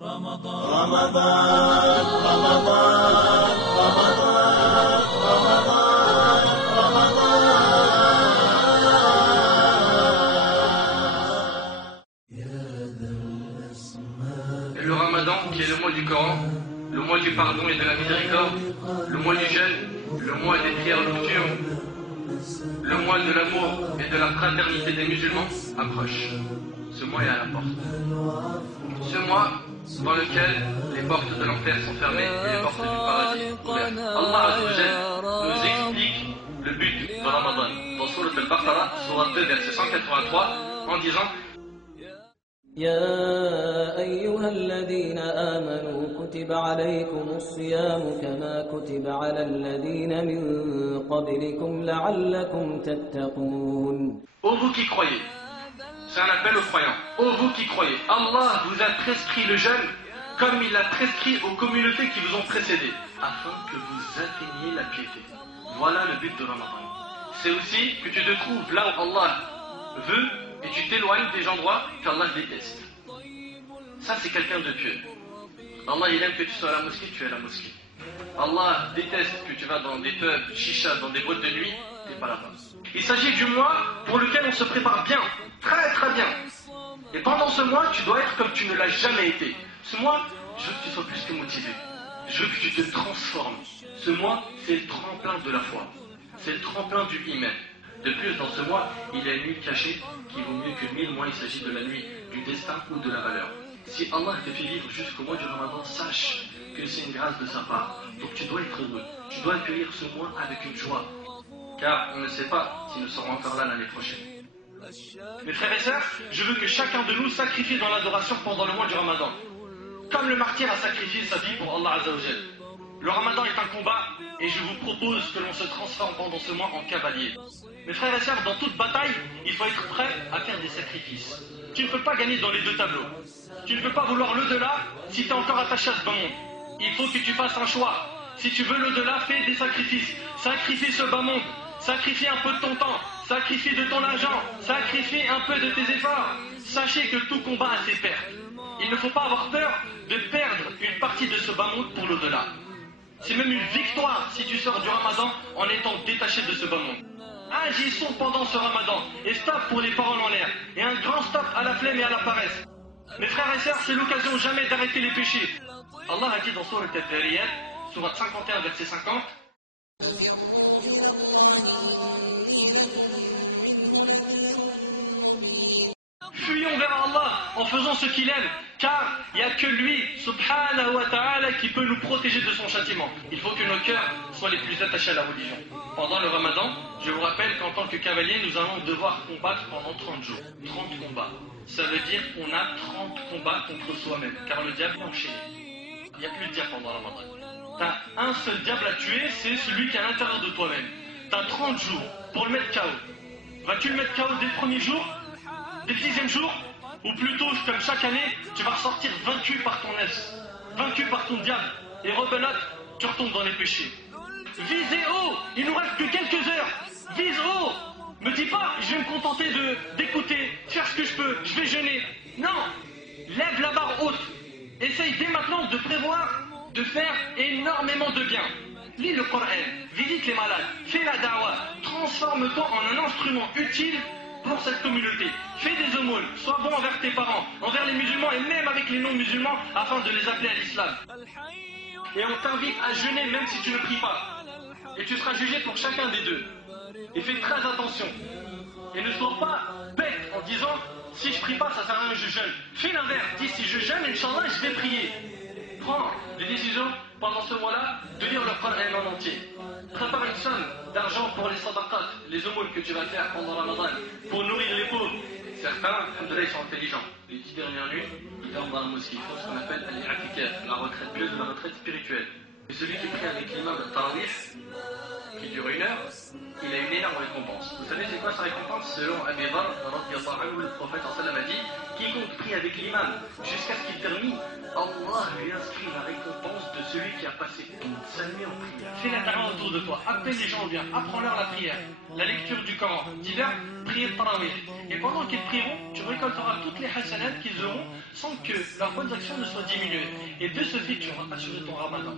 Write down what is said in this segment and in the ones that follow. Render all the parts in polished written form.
Le Ramadan, qui est le mois du Coran, le mois du pardon et de la miséricorde, le mois du jeûne, le mois des prières nocturnes, le mois de l'amour et de la fraternité des musulmans approche. Ce mois est à la porte. Ce mois dans lequel les portes de l'enfer sont fermées et les portes du paradis ouvertes. Allah Azza wa Jalla nous explique le but de Ramadan dans Sourate Al-Baqarah, Sourate 2, verset 183, en disant يا أيها الذين آمنوا كتب عليكم الصيام كما كتب على الذين من قبلكم لعلكم تتقون. Ô vous qui croyez, c'est un appel aux croyants. Ô vous qui croyez, Allah vous a prescrit le jeûne comme il l'a prescrit aux communautés qui vous ont précédés, afin que vous atteigniez la piété. Voilà le but de Ramadan. C'est aussi que tu te trouves là où Allah veut et tu t'éloignes des endroits qu'Allah déteste. Ça, c'est quelqu'un de pieux. Allah, il aime que tu sois à la mosquée, tu es à la mosquée. Allah déteste que tu vas dans des pubs, chicha, dans des boîtes de nuit, tu n'es pas là-bas. Il s'agit du mois pour lequel on se prépare bien, très très bien. Et pendant ce mois, tu dois être comme tu ne l'as jamais été. Ce mois, je veux que tu sois plus que motivé. Je veux que tu te transformes. Ce mois, c'est le tremplin de la foi. C'est le tremplin du iman. De plus, dans ce mois, il y a une nuit cachée qui vaut mieux que 1000 mois. Il s'agit de la nuit du destin ou de la valeur. Si Allah te fait vivre jusqu'au mois du Ramadan, sache que c'est une grâce de sa part. Donc tu dois être heureux. Tu dois accueillir ce mois avec une joie. Car on ne sait pas si nous serons encore là l'année prochaine. Mes frères et sœurs, je veux que chacun de nous sacrifie dans l'adoration pendant le mois du Ramadan. Comme le martyr a sacrifié sa vie pour Allah Azza wa Jal. Le Ramadan est un combat et je vous propose que l'on se transforme pendant ce mois en cavalier. Mes frères et sœurs, dans toute bataille, il faut être prêt à faire des sacrifices. Tu ne peux pas gagner dans les deux tableaux. Tu ne peux pas vouloir l'au-delà si tu es encore attaché à ce bas monde. Il faut que tu fasses un choix. Si tu veux l'au-delà, fais des sacrifices. Sacrifie ce bas monde. Sacrifie un peu de ton temps. Sacrifie de ton argent. Sacrifie un peu de tes efforts. Sachez que tout combat a ses pertes. Il ne faut pas avoir peur de perdre une partie de ce bas monde pour l'au-delà. C'est même une victoire si tu sors du Ramadan en étant détaché de ce bas monde. Agissons pendant ce Ramadan et stop pour les paroles en l'air et un grand stop à la flemme et à la paresse. Mes frères et sœurs, c'est l'occasion jamais d'arrêter les péchés. Allah a dit dans Sourate Al-Dhariyat, Sourate 51, verset 50, fuyons vers Allah en faisant ce qu'il aime, car il n'y a que lui, subhanahu wa ta'ala, qui peut nous protéger de son châtiment. Il faut que nos cœurs soient les plus attachés à la religion. Pendant le Ramadan, je vous rappelle qu'en tant que cavalier, nous allons devoir combattre pendant 30 jours. 30 combats. Ça veut dire qu'on a 30 combats contre soi-même, car le diable est enchaîné. Il n'y a plus de diable pendant le Ramadan. Tu as un seul diable à tuer, c'est celui qui est à l'intérieur de toi-même. Tu as 30 jours pour le mettre KO. Vas-tu le mettre KO dès le premier jour? Dès le 10e jour? Ou plutôt, comme chaque année, tu vas ressortir vaincu par ton nefs, vaincu par ton diable. Et rebelote, tu retombes dans les péchés. Visez haut, il nous reste que quelques heures. Vise haut. Me dis pas, je vais me contenter d'écouter, faire ce que je peux, je vais jeûner. Non, lève la barre haute. Essaye dès maintenant de prévoir, de faire énormément de bien. Lis le Coran, visite les malades, fais la da'wah, transforme-toi en un instrument utile pour cette communauté. Fais des aumônes, sois bon envers tes parents, envers les musulmans et même avec les non-musulmans afin de les appeler à l'islam. Et on t'invite à jeûner même si tu ne pries pas. Et tu seras jugé pour chacun des deux. Et fais très attention. Et ne sois pas bête en disant si je prie pas, ça sert à rien, je jeûne. Fais l'inverse. Dis si je jeûne, Inch'Allah, je vais prier. Prends des décisions pendant ce mois-là de lire le Coran en entier. Prépare une somme d'argent pour les sadaqat, les aumônes que tu vas faire pendant Ramadan, pour nourrir les pauvres. Certains, alhamdoulilah, ils sont intelligents. Les 10 dernières nuits, ils dorment dans la mosquée. Ils font ce qu'on appelle al-i'tikaf, la retraite pieuse, la retraite spirituelle. Et celui qui prie avec l'imam de Tarawih, qui dure 1 heure, il a une énorme récompense. Vous savez c'est quoi sa récompense? selon Abi Dharr, radiyallahu anhu, le prophète sallallahu alayhi wa sallam a dit, quiconque prie avec l'imam jusqu'à ce qu'il termine, Allah lui inscrit la récompense de celui qui a passé toute sa nuit en prière. Fais la da'wa autour de toi, appelle les gens bien, apprends-leur la prière, la lecture du Coran, dis-leur, priez le tarawih. Et pendant qu'ils prieront, tu récolteras toutes les hasanats qu'ils auront sans que leurs bonnes actions ne soient diminuées. Et de ce fait, tu auras assuré ton ramadan.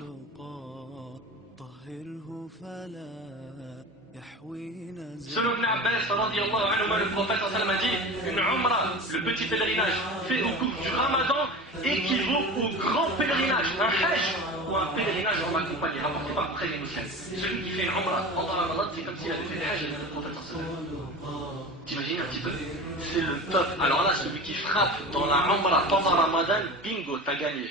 Selon Ibn Abbas, radiyallahu anhu, le prophète sallallahu alayhi wa sallam a dit, une umrah, le petit pèlerinage fait au cours du ramadan, équivaut au grand pèlerinage, un hajj ou un pèlerinage en ma compagnie, rapporté par Bukhari et Muslim. Celui qui fait une umrah pendant le ramadan, c'est comme s'il avait fait le hajj avec le prophète sallallahu alayhi wa sallam. T'imagines un petit peu? C'est le top. Alors là, celui qui frappe dans la umrah pendant le ramadan, bingo, t'as gagné.